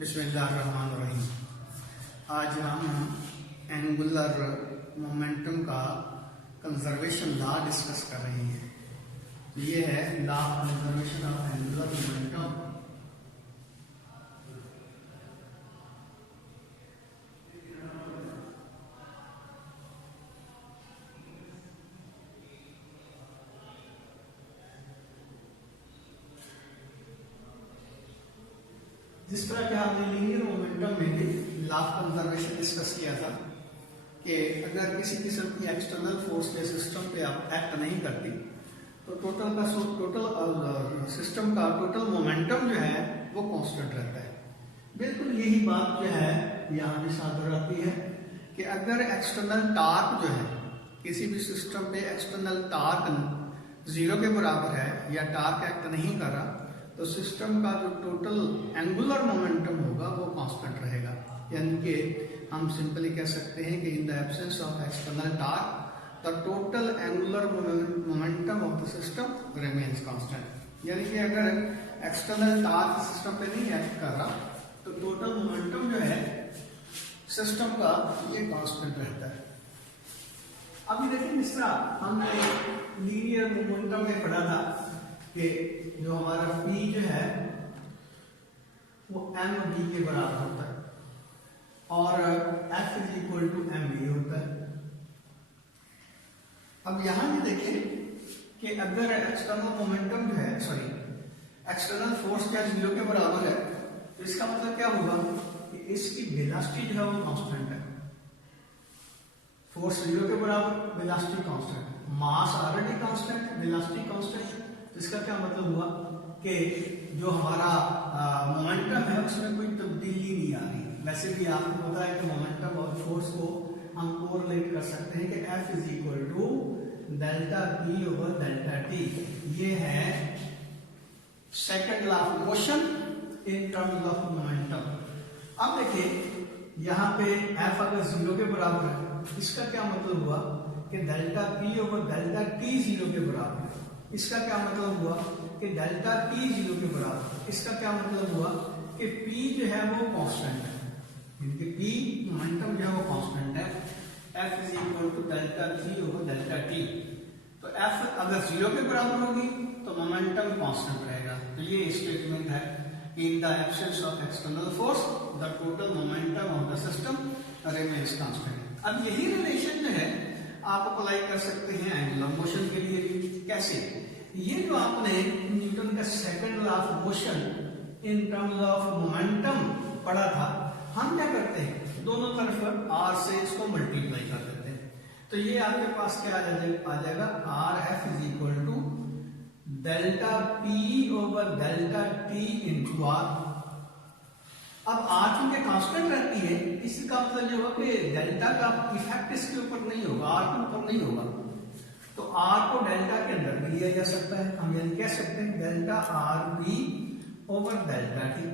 बिस्मिल्लाहिर्रहमानिर्रहीम। आज हम एंगुलर मोमेंटम का कंजर्वेशन लॉ डिस्कस कर रहे हैं। ये है law of conservation of angular momentum. जिस तरह के हमने लीनियर मोमेंटम में भी लॉ ऑफ कंजर्वेशन डिस्कस किया था कि अगर किसी किस्म की एक्सटर्नल फोर्स के सिस्टम पे आप एक्ट नहीं करती तो टोटल सिस्टम का टोटल मोमेंटम जो है वो कांस्टेंट रहता है। बिल्कुल यही बात जो है यहाँ भी साथ आती है कि अगर एक्सटर्नल टार्क जो है किसी भी सिस्टम पे एक्सटर्नल टार्क जीरो के बराबर है या टार्क एक्ट नहीं कर रहा तो सिस्टम का जो टोटल एंगुलर मोमेंटम होगा वो कांस्टेंट रहेगा। यानी कि हम सिंपली कह सकते हैं कि in the absence of external torque the total angular momentum of the system remains constant. यानी कि अगर एक्सटर्नल टार्क सिस्टम पे नहीं एक्ट कर रहा तो टोटल मोमेंटम जो है सिस्टम का ये कांस्टेंट रहता है। अभी देखिए इस तरह हमने लीनियर मोमेंटम में पढ़ा था कि जो हमारा P जो है वो mv के बराबर होता है और F is equal to mv होता है। अब यहां ये देखें कि अगर एक्सटर्नल मोमेंटम जो है एक्सटर्नल फोर्स क्या जीरो के बराबर है तो इसका मतलब क्या होगा कि इसकी वेलोसिटी जो है वो कांस्टेंट है। फोर्स जीरो के बराबर, वेलोसिटी कांस्टेंट, मास ऑलरेडी कांस्टेंट, वेलोसिटी कांस्टेंट। इसका क्या मतलब हुआ कि जो हमारा मोमेंटम है उसमें कोई तब्दीली नहीं आ रही। वैसे भी आपको पता है कि मोमेंटम और फोर्स को हम कोरिलेट कर सकते हैं कि F is equal to delta P over delta T। ये है second law of motion in terms of momentum. अब देखिए यहाँ पे F अगर जीरो के बराबर है इसका क्या मतलब हुआ कि delta P over delta T zero के बराबर है। इसका क्या मतलब हुआ कि डेल्टा T जीरो के बराबर। इसका क्या मतलब हुआ कि P जो है वो कांस्टेंट है, यानी कि P मोमेंटम जो है वो कांस्टेंट है। F is equal to delta P over delta T। तो F अगर जीरो के बराबर होगी तो मोमेंटम कांस्टेंट रहेगा। तो ये स्टेटमेंट है in the absence of external force the total momentum of the system remains constant. अब यही रिलेशन जो है आप अप्लाई कर सकते हैं एंगुलर मोशन के लिए भी। कैसे? ये जो आपने न्यूटन का second law of motion in terms of momentum पढ़ा था, हम क्या करते हैं दोनों तरफ r से इसको मल्टीप्लाई कर देते हैं। तो ये आपके पास क्या आ जाएगा r F is equal to delta P over delta T into r. अब आर चूंकि कांस्टेंट रहती है इसका मतलब ये होगा कि डेल्टा का इफेक्ट इसके ऊपर नहीं होगा, आर के ऊपर नहीं होगा। तो आर को डेल्टा के अंदर भी लिया जा सकता है। हम यानी कह सकते हैं delta r b over delta t.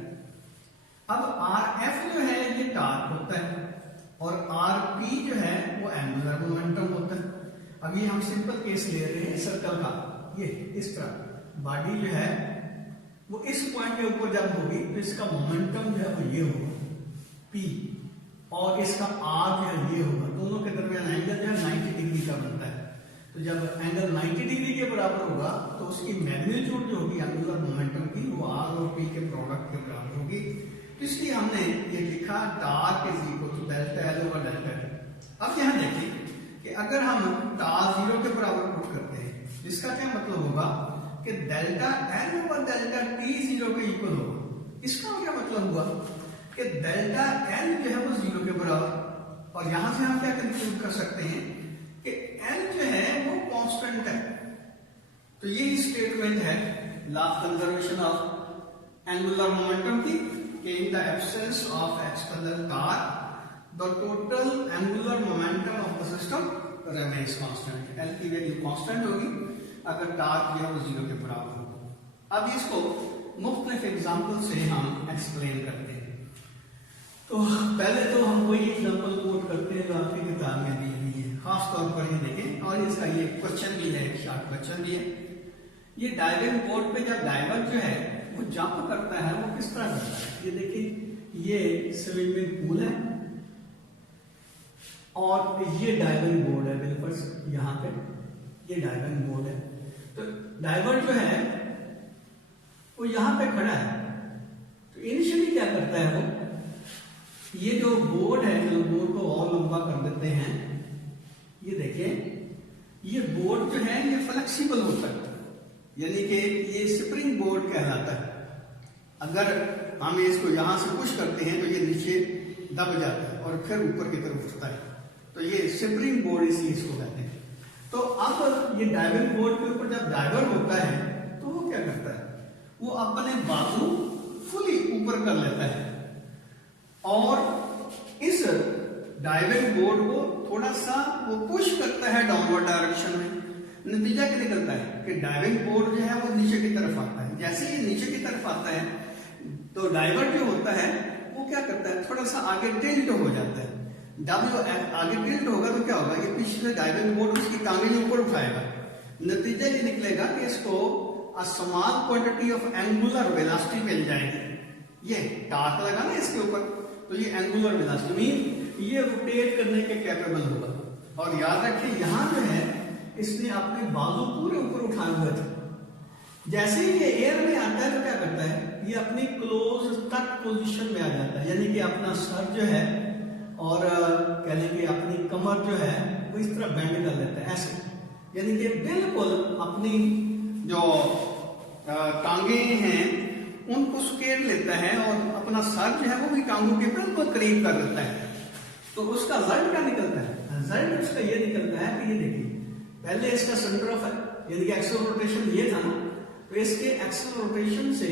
अब आर एफ जो है ये टार्क होता है और आर पी जो है वो एंगुलर मोमेंटम होता है। अभी हम सिंपल केस ले रहे हैं सर्कल का। ये इस तरह बॉडी जो है वो इस पॉइंट के ऊपर जब होगी तो इसका मोमेंटम जो है वो ये होगा P और इसका R जो है ये होगा। दोनों के दरमियान एंगल जो है 90 डिग्री का बनता है। तो जब एंगल 90 डिग्री के बराबर होगा तो उसकी मैग्नीट्यूड जो होगी एंगुलर मोमेंटम की वो R और P के प्रोडक्ट के बराबर होगी। इसलिए हमने ये लिखा torque is equal to delta L over delta T। अब यहाँ देखिए कि अगर हम टार्क जीरो के बराबर पुट करते हैं इसका क्या मतलब होगा कि delta L over delta T zero के इक्वल होगा। इसका क्या मतलब हुआ कि डेल्टा L जो है वो जीरो के बराबर। और यहां से हम क्या कंक्लूड कर सकते हैं कि L जो है वो कांस्टेंट है। तो ये स्टेटमेंट है law of conservation of angular momentum की कि in the absence of external torque the total angular momentum of the system remains constant. L की वैल्यू कांस्टेंट होगी अगर टार्क जो है वो जीरो के बराबर हो। अब इसको मुख्तलिफ एग्जाम्पल से हम एक्सप्लेन करते हैं। तो पहले तो हम वही एग्जाम्पल कोट करते हैं जो आपकी किताब में दी हुई है, खास तौर पर ये देखें। और इसका ये क्वेश्चन भी है, शॉर्ट क्वेश्चन भी है। ये डाइविंग बोर्ड पे जब डाइवर जो है वो जंप करता है वो किस तरह करता है। ये देखिए ये स्विमिंग पूल है और ये डाइविंग बोर्ड है। बिल्कुल यहाँ पे ये डाइविंग बोर्ड है। तो डाइवर जो है वो यहाँ पे खड़ा है। तो इनिशियली क्या करता है वो, ये जो बोर्ड है, जो बोर्ड को और लंबा कर देते हैं, ये देखिए ये बोर्ड जो है ये फ्लेक्सिबल होता है, यानी कि ये स्प्रिंग बोर्ड कहलाता है। अगर हम इसको यहां से पुश करते हैं तो ये नीचे दब जाता है और फिर ऊपर की तरफ उठता है, तो ये स्प्रिंग बोर्ड इसलिए इसको कहते हैं। तो अब ये डाइविंग बोर्ड के ऊपर जब डाइवर होता है तो वो क्या करता है, वो अपने बाजू फुली ऊपर कर लेता है और इस डाइविंग बोर्ड को थोड़ा सा वो पुश करता है डाउनवर्ड डायरेक्शन में। नतीजा क्या निकलता है कि डाइविंग बोर्ड जो है वो नीचे की तरफ आता है। जैसे ही नीचे की तरफ आता है तो डाइवर जो होता है वो क्या करता है, थोड़ा सा आगे टिल्ट हो जाता है। जब जो आगे टिल्ट होगा तो क्या होगा, ये पिछले डाइविंग बोर्ड उसकी टांगे ऊपर उठाएगा। नतीजा ये निकलेगा कि इसको small quantity of angular velocity मिल जाएगी। ये टार्क लगा ना इसके ऊपर, तो ये एंगुलर वेलोसिटी मीन ये रोटेट करने के कैपेबल होगा। और याद रखिए यहाँ जो है इसने अपने बाजू पूरे ऊपर उठाए हुए थे। जैसे ही ये एयर में आता है तो क्या करता है, ये अपनी क्लोज तक पोजीशन में आ जाता है, यानी कि अपना सर जो है और कह लें कि अपनी कमर जो है वो इस तरह बेंड कर लेता है ऐसे, यानी कि बिल्कुल अपनी जो टांगे हैं उनको सुकेड़ लेता है और अपना सर जो है वो भी टांगों के बिल्कुल करीब कर लेता है। तो उसका रिजल्ट क्या निकलता है, रिजल्ट उसका ये निकलता है कि ये देखिए पहले इसका सेंटर ऑफ यानी कि एक्सल रोटेशन ये था ना, तो इसके एक्सल रोटेशन से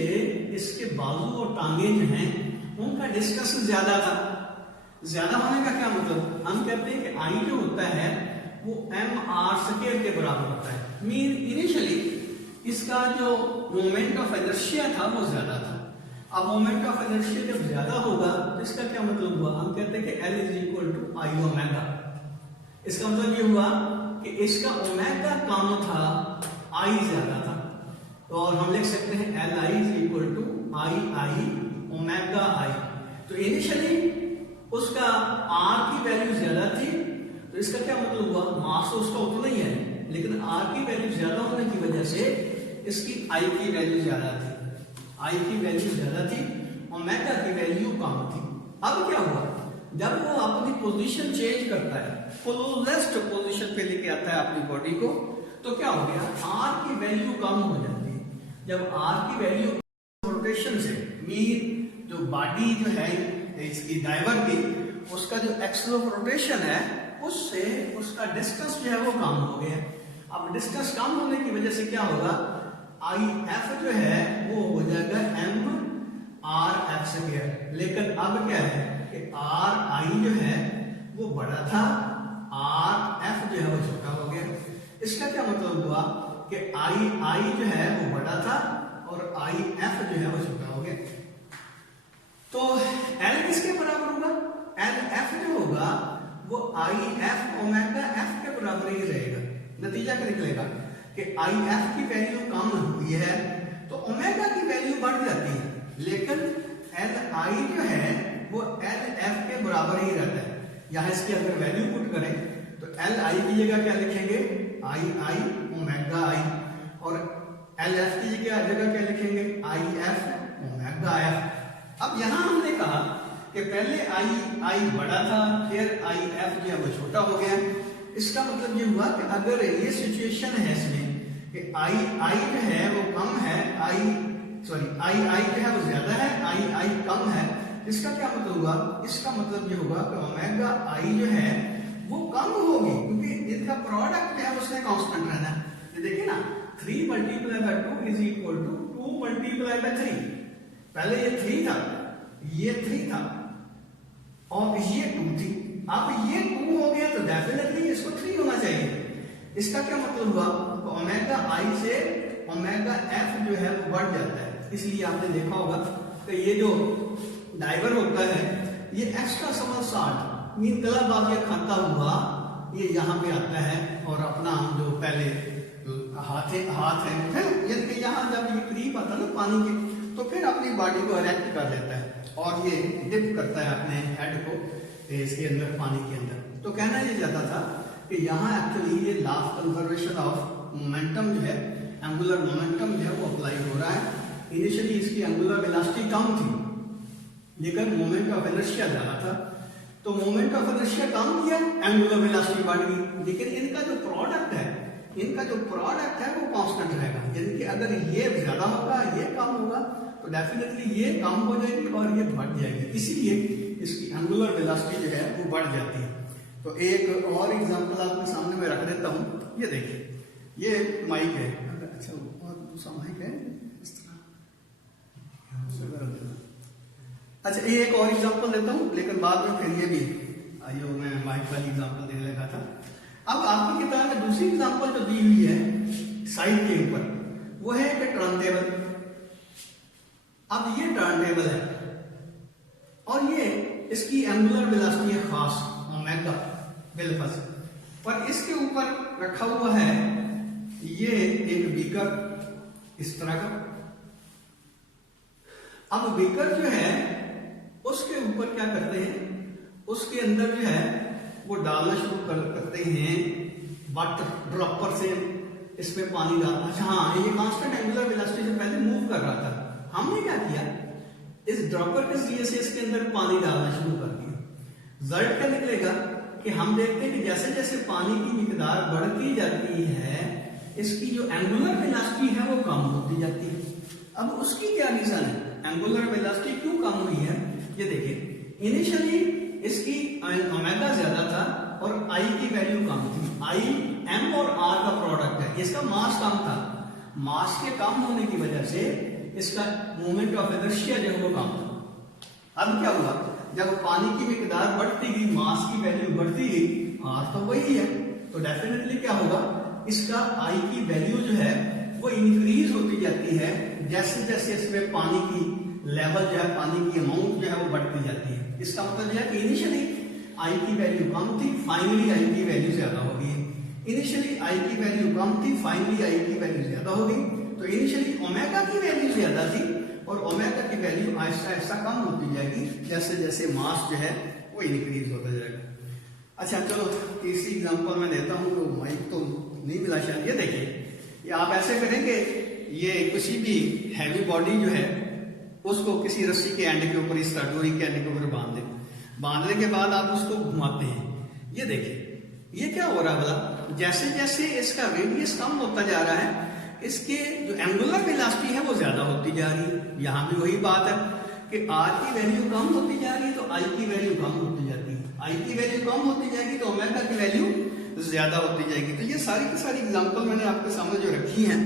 इसके बाजू और टांगे जो हैं उनका डिस्टेंस ज्यादा था। ज्यादा होने का क्या मतलब, हम कहते हैं कि आई जो होता है वो mr² के बराबर होता है। मीन इनिशियली इसका जो मोमेंट ऑफ इनर्शिया था वो ज्यादा था। अब मोमेंट ऑफ इनर्शिया जब ज्यादा होगा तो इसका क्या मतलब हुआ, हम कहते हैं कि L = I ओमेगा। इसका मतलब ये हुआ कि इसका ओमेगा कम था, I ज्यादा था। तो और हम लिख सकते हैं Li = I ओमेगा I। तो इनिशियली उसका R की वैल्यू ज्यादा थी, तो इसका क्या मतलब हुआ, मास तो उसका उतना ही है, लेकिन R की वैल्यू ज्यादा होने की वजह से इसकी I की वैल्यू ज्यादा थी। I की वैल्यू ज्यादा थी, ओमेगा की वैल्यू कम थी। अब क्या हुआ, जब वो अपनी पोजीशन चेंज करता है, क्लोजेस्ट पोजीशन पे लेके आता है अपनी बॉडी को, तो क्या हो गया, R की वैल्यू कम हो जाती है। जब R की वैल्यू रोटेशन से मीन जो बॉडी जो है इसकी डाइवर की, उसका जो एक्सल ऑफ रोटेशन है उससे उसका डिस्टेंस जो है वो कम हो गया। अब डिस्टेंस कम होने की वजह से क्या होगा, IF जो है वो हो जाएगा mRF²। लेकिन अब क्या है कि RI जो है वो बड़ा था, RF जो है वो छोटा हो गया। इसका क्या मतलब हुआ कि II जो है वो बड़ा था और IF जो है वो छोटा हो गया। तो L किसके बराबर होगा, LF जो होगा वो IF ओमेगा F के बराबर ही रहेगा। नतीजा क्या निकलेगा कि IF की वैल्यू कम हुई है तो ओमेगा की वैल्यू बढ़ जाती है, लेकिन Li जो है वो LF के बराबर ही रहता है। यहां इसकी अगर वैल्यू पुट करें तो Li की जगह क्या लिखेंगे, I ओमेगा I, और LF की जगह क्या लिखेंगे, IF ओमेगा F। अब यहां हमने कहा कि पहले I बड़ा था, फिर IF जो है वो छोटा हो गया। इसका मतलब ये हुआ कि अगर ये सिचुएशन है इसमें कि I जो है वो कम है, I जो है वो ज्यादा है, I कम है, इसका क्या मतलब हुआ, इसका मतलब ये होगा कि ओमेगा I जो है वो कम होगी, क्योंकि इनका प्रोडक्ट जो है उसने कांस्टेंट रहना है। ये देखिए ना, 3 × 2 = 2 × 3। पहले ये 3 था, ये 3 था और ये 2 थी। अब ये 2 हो गया तो डेफिनेटली इसको 3 होना चाहिए। इसका क्या मतलब हुआ, तो ओमेगा I से ओमेगा F जो है वो बढ़ जाता है। इसलिए आपने देखा होगा कि ये जो डाइवर होता है ये एक्स्ट्रा समर शॉट मीन गला बाजिया खाता हुआ ये यहाँ पे आता है और अपना जो पहले हाथ है फिर यदि यहाँ जब ये करीब आता ना पानी के तो फिर अपनी बॉडी को इरेक्ट कर लेता है और ये डिप करता है अपने हेड को इसके अंदर, पानी के अंदर। तो कहना ये चाहता था कि यहाँ एक्चुअली ये law of conservation of momentum जो है, एंगुलर मोमेंटम जो है वो अप्लाई हो रहा है। इनिशियली इसकी एंगुलर वेलोसिटी कम थी लेकिन मोमेंट ऑफ इनर्शिया ज्यादा था, तो मोमेंट ऑफ इनर्शिया कम किया, एंगुलर वेलोसिटी बढ़ गई। लेकिन इनका जो प्रोडक्ट है वो कांस्टेंट रहेगा, यानी कि अगर ये ज्यादा होगा ये कम होगा तो डेफिनेटली ये कम हो जाएगी और ये बढ़ जाएगी, इसीलिए इसकी एंगुलर वेलोसिटी जो है वो बढ़ जाती है। तो एक और एग्जांपल आपके सामने मैं रख देता हूं, ये देखिए, ये माइक है, अच्छा और दूसरा माइक है इस तरह। अच्छा ये एक और एग्जांपल देता हूं, लेकिन बाद में फिर ये भी आइयो मैं माइक वाली एग्जांपल देने लगा था। अब आपकी किताब में दूसरी एग्जांपल जो दी हुई है साइड के ऊपर, वो है कि टर्न टेबल। अब ये टर्न टेबल है और ये इसकी एंगुलर वेलोसिटी है खास ओमेगा बिल्कुल, पर इसके ऊपर रखा हुआ है ये एक बीकर इस तरह का। अब बीकर जो है उसके ऊपर क्या करते हैं, उसके अंदर जो है वो डालना शुरू करते हैं वाटर ड्रॉपर से, इसमें पानी डालना। अच्छा हाँ, ये कांस्टेंट एंगुलर वेलोसिटी से पहले मूव कर रहा था, हमने क्या किया, इस ड्रॉपर के जरिए से इसके अंदर पानी डालना शुरू कर दिया। रिजल्ट क्या निकलेगा कि हम देखते हैं कि जैसे जैसे पानी की मिकदार बढ़ती जाती है इसकी जो एंगुलर वेलोसिटी है वो कम होती जाती है। अब उसकी क्या रीजन है, एंगुलर वेलोसिटी क्यों कम हुई है, ये देखिए। इनिशियली इसकी ओमेगा ज्यादा था और आई की वैल्यू कम थी। आई एम और आर का प्रोडक्ट है, इसका मास कम था, मास के कम होने की वजह से इसका मोमेंट ऑफ इनर्शिया जो है वो कम था। अब क्या हुआ, जब पानी की मिकदार बढ़ती गई, मास की वैल्यू बढ़ती गई, आर तो वही है, तो डेफिनेटली क्या होगा, इसका आई की वैल्यू जो है वो इंक्रीज होती जाती है जैसे जैसे इसमें पानी की लेवल जो है, पानी की अमाउंट जो है वो बढ़ती जाती है। इसका मतलब यह कि इनिशियली आई की वैल्यू कम थी, फाइनली आई की वैल्यू ज्यादा हो गई। इनिशियली आई की वैल्यू कम थी, फाइनली आई की वैल्यू ज्यादा हो गई। तो इनिशियली ओमेगा की वैल्यू ज्यादा थी और ओमेगा की वैल्यू आहिस्ता आहिस्ता कम होती जाएगी जैसे जैसे मास जो है वो इंक्रीज होता जाएगा। अच्छा चलो तीसरी एग्जांपल मैं देता हूँ, तो माइक तो नहीं मिला शायद। ये देखिए, ये आप ऐसे करेंगे, ये किसी भी हैवी बॉडी जो है उसको किसी रस्सी के एंड के ऊपर, इस डोरी के एंड के ऊपर बांध दें। बांधने के बाद आप उसको घुमाते हैं, ये देखिए ये क्या हो रहा है बोला, जैसे जैसे इसका रेडियस कम होता जा रहा है इसके जो एंगुलर वेलोसिटी है वो ज्यादा होती जा रही है। यहां भी वही बात है कि आर की वैल्यू कम होती जा रही है तो आई की वैल्यू कम होती जाती है, आई की वैल्यू कम होती जाएगी तो ओमेगा की वैल्यू ज्यादा होती जाएगी। तो ये सारी की सारी एग्जांपल मैंने आपके सामने जो रखी हैं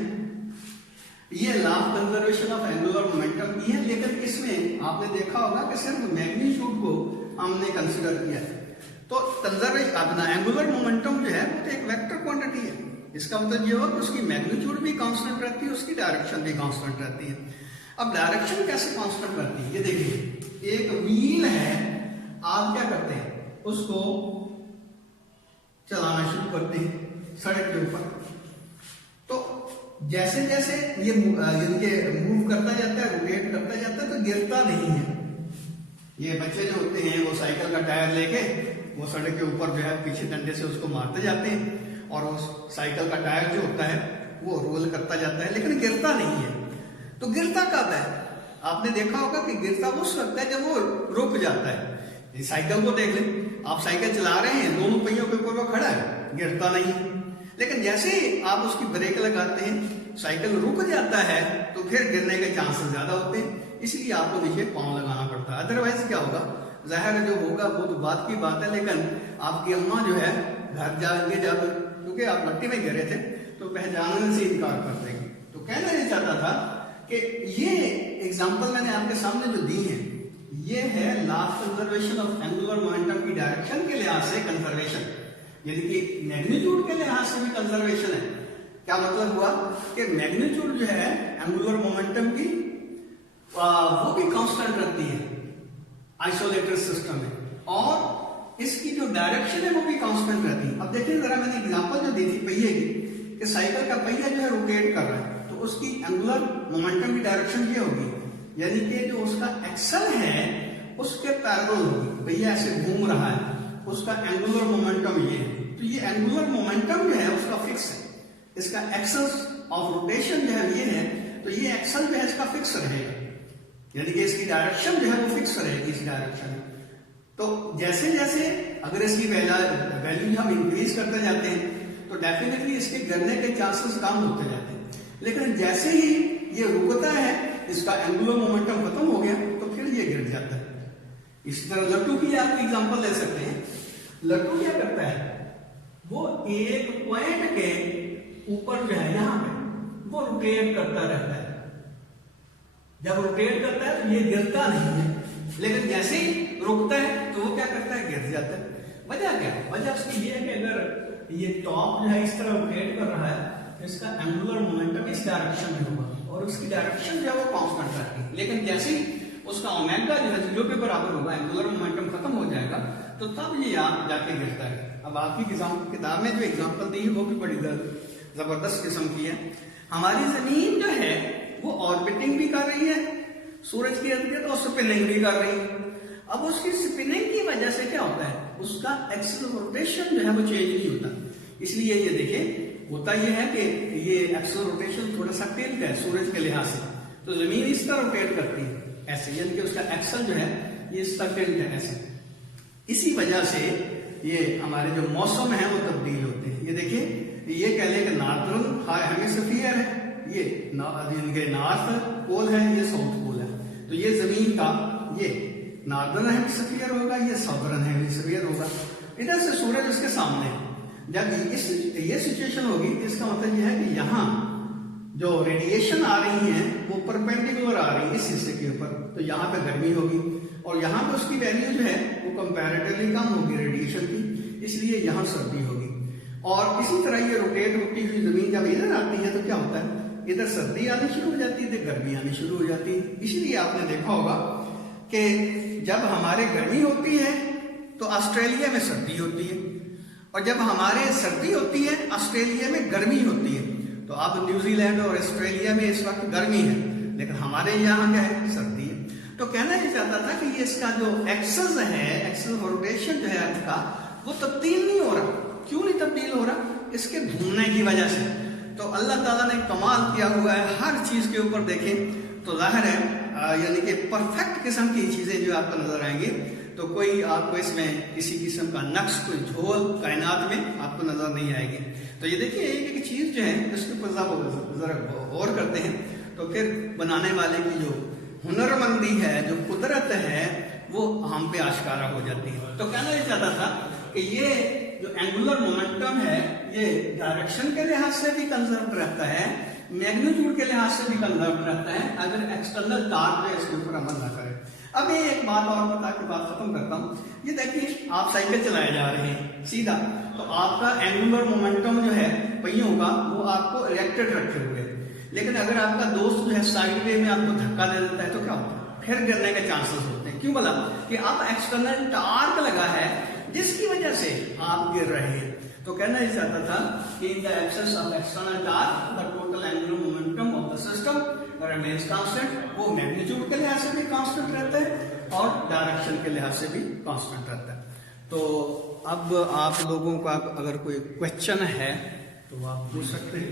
ये law of conservation of angular momentum की है, लेकिन इसमें आपने देखा होगा कि सिर्फ मैग्नीट्यूड को हमने कंसीडर किया है। तो कंजर्वेशन अपना एंगुलर मोमेंटम जो है वो तो एक वेक्टर क्वांटिटी है, इसका मतलब ये होगा कि उसकी मैग्नीट्यूड भी कांस्टेंट रहती है, उसकी डायरेक्शन भी कांस्टेंट रहती है। अब डायरेक्शन कैसे कांस्टेंट रहती है, ये देखिए एक व्हील है, आप क्या करते हैं उसको चलाना शुरू करते हैं सड़क के ऊपर, तो जैसे जैसे ये मूव करता जाता है, रोटेट करता जाता है, तो गिरता नहीं है। ये बच्चे जो होते हैं वो साइकिल का टायर लेके वो सड़क के ऊपर जो है पीछे डंडे से उसको मारते जाते हैं और उस साइकिल का टायर जो होता है वो रोल करता जाता है, लेकिन गिरता नहीं है। तो गिरता कब है, आपने देखा होगा कि गिरता उस वक्त है जब वो रुक जाता है। साइकिल को देख लें, आप साइकिल चला रहे हैं, दोनों पहियों के ऊपर वो खड़ा है, गिरता नहीं। लेकिन जैसे ही आप उसकी ब्रेक लगाते हैं साइकिल रुक जाता है तो फिर गिरने के चांसेस ज्यादा होते हैं, इसलिए आपको नीचे पांव लगाना पड़ता है। अदरवाइज क्या होगा, जाहिर जो होगा वो तो बात की बात है, लेकिन आपकी अम्मा जो है घर जाएंगे जब, क्योंकि आप मट्टी में गिरे थे, तो पहचानने से इनकार कर देंगे। तो कहना ये चाहता था कि ये एग्जाम्पल मैंने आपके सामने जो दी है ये है law of conservation of angular momentum की डायरेक्शन के लिहाज से कंजर्वेशन, यानी कि मैग्नीट्यूड के लिहाज से भी कंजर्वेशन है। क्या मतलब हुआ कि मैग्नीट्यूड जो है एंगुलर मोमेंटम की वो भी कांस्टेंट रहती है आइसोलेटेड सिस्टम में, और इसकी जो डायरेक्शन है वो भी कांस्टेंट रहती है। अब देखिए जरा, मैंने एग्जांपल जो दी थी पहिए की, कि साइकिल का पहिया जो है रोटेट कर रहा है, तो उसकी एंगुलर मोमेंटम की डायरेक्शन ये होगी यानी कि जो उसका एक्सल है उसके पैरेलल होगी। भैया ऐसे घूम रहा है, उसका एंगुलर मोमेंटम ये है, तो ये एंगुलर मोमेंटम जो है उसका फिक्स है। इसका एक्सल ऑफ रोटेशन जो है ये है, तो ये एक्सल जो है इसका फिक्स रहेगा, यानी कि इसकी डायरेक्शन जो है वो फिक्स रहेगी इस डायरेक्शन में। तो जैसे जैसे अगर इसकी वैल्यू हम इंक्रीज करते जाते हैं तो डेफिनेटली इसके गिरने के चांसेस कम होते जाते हैं, लेकिन जैसे ही ये रुकता है, इसका एंगुलर मोमेंटम खत्म हो गया, तो फिर ये गिर जाता है। इसी तरह लट्टू की आप एग्जांपल ले सकते हैं। लट्टू क्या करता है, वो एक पॉइंट के ऊपर जो है यहां पे वो रोटेट करता रहता है। जब रोटेट करता है तो ये गिरता नहीं है, लेकिन जैसे ही रुकता है तो वो क्या करता है, गिर जाता है। वजह क्या है? वजह उसकी ये है कि अगर ये टॉप जो है इस तरह रोटेट कर रहा है तो इसका एंगुलर मोमेंटम इस डायरेक्शन में होगा और उसकी डायरेक्शन जो है वो कांस्टेंट रहती है। लेकिन जैसे ही उसका ओमेगा जो है 0 के बराबर होगा, एंगुलर मोमेंटम खत्म हो जाएगा, तो तब ये यहाँ जाके गिरता है। अब आपकी किताब में जो एग्जांपल दी है वो भी बड़ी जबरदस्त किस्म की है। हमारी जमीन जो है वो ऑर्बिटिंग भी कर रही है सूरज के इर्द गिर्द और स्पिनिंग भी कर रही है। अब उसकी स्पिनिंग की वजह से क्या होता है, उसका एक्सल रोटेशन जो है वो चेंज नहीं होता। इसलिए ये देखिए होता ये है कि ये एक्सल रोटेशन थोड़ा सा टिल्ट है सूरज के लिहाज से, तो जमीन इस तरह रोटेट करती है ऐसे, यानी कि उसका एक्सल जो है ये इस तरह टिल्ट है ऐसे। इसी वजह से ये हमारे जो मौसम है वो तब्दील होते हैं। ये देखिए ये कह लें कि नॉर्दर्न हेमिस्फीयर है, ये नॉर्थ पोल है, ये साउथ पोल है, तो ये जमीन का ये नॉर्दर्न हेमिस्फीयर होगा, ये साउदर्न हेमिस्फीयर होगा। इधर से सूरज उसके सामने है। जब ये सिचुएशन होगी, इसका मतलब यह है कि यहाँ जो रेडिएशन आ रही है वो परपेंडिकुलर आ रही है इस हिस्से के ऊपर, तो यहाँ पे गर्मी होगी और यहाँ पे उसकी वैल्यू जो है वो कंपैरेटिवली कम होगी रेडिएशन की, इसलिए यहाँ सर्दी होगी। और इसी तरह ये रोटेट होती हुई जमीन जब इधर आती है तो क्या होता है, इधर सर्दी आनी शुरू हो जाती है, इधर गर्मी आनी शुरू हो जाती है। इसलिए आपने देखा होगा कि जब हमारे गर्मी होती है तो ऑस्ट्रेलिया में सर्दी होती है, और जब हमारे सर्दी होती है ऑस्ट्रेलिया में गर्मी होती है। तो अब न्यूजीलैंड और ऑस्ट्रेलिया में इस वक्त गर्मी है, लेकिन हमारे यहाँ क्या है, सर्दी है। तो कहना ये चाहता था कि ये इसका जो एक्सेस है, एक्सेस रोटेशन जो है अर्थ का, वो तब्दील नहीं हो रहा। क्यों नहीं तब्दील हो रहा? इसके घूमने की वजह से। तो अल्लाह ताला ने कमाल किया हुआ है हर चीज के ऊपर देखें तो जाहिर है यानी कि परफेक्ट किस्म की चीजें जो आपको नजर आएंगी, तो कोई आपको इसमें किसी किस्म का नक्श, कोई झोल कायनात में आपको नजर नहीं आएगी। तो ये देखिए एक चीज जो है इसके ऊपर जरा गौर करते हैं तो फिर बनाने वाले की जो हुनरमंदी है, जो कुदरत है, वो हम पे आश्कारा हो जाती है। तो कहना ये चाहता था कि ये जो एंगुलर मोमेंटम है ये डायरेक्शन के लिहाज से भी कंजर्व रहता है, मैग्नीट्यूड के लिहाज से भी कंजर्व रहता है, अगर एक्सटर्नल टार्क जो इसके ऊपर अमल ना करे। अब ये एक बात और बता के बात खत्म करता हूँ। ये देखिए आप साइकिल चलाए जा रहे हैं सीधा, तो आपका एंगुलर मोमेंटम जो है पहियों का वो आपको इरेक्टेड रखे हुए है, लेकिन अगर आपका दोस्त जो है साइड वे में आपको धक्का दे देता है तो क्या होता है, फिर गिरने के चांसेस होते हैं। क्यों बोला कि आप एक्सटर्नल टार्क लगा है जिसकी वजह से आप गिर रहे हैं। तो कहना ये चाहता था कि in the absence of external torque the total angular momentum of the system remains constant. वो मैग्नीट्यूड के लिहाज से भी कांस्टेंट रहता है और डायरेक्शन के लिहाज से भी कांस्टेंट रहता है। तो अब आप लोगों का अगर कोई क्वेश्चन है तो आप पूछ सकते हैं।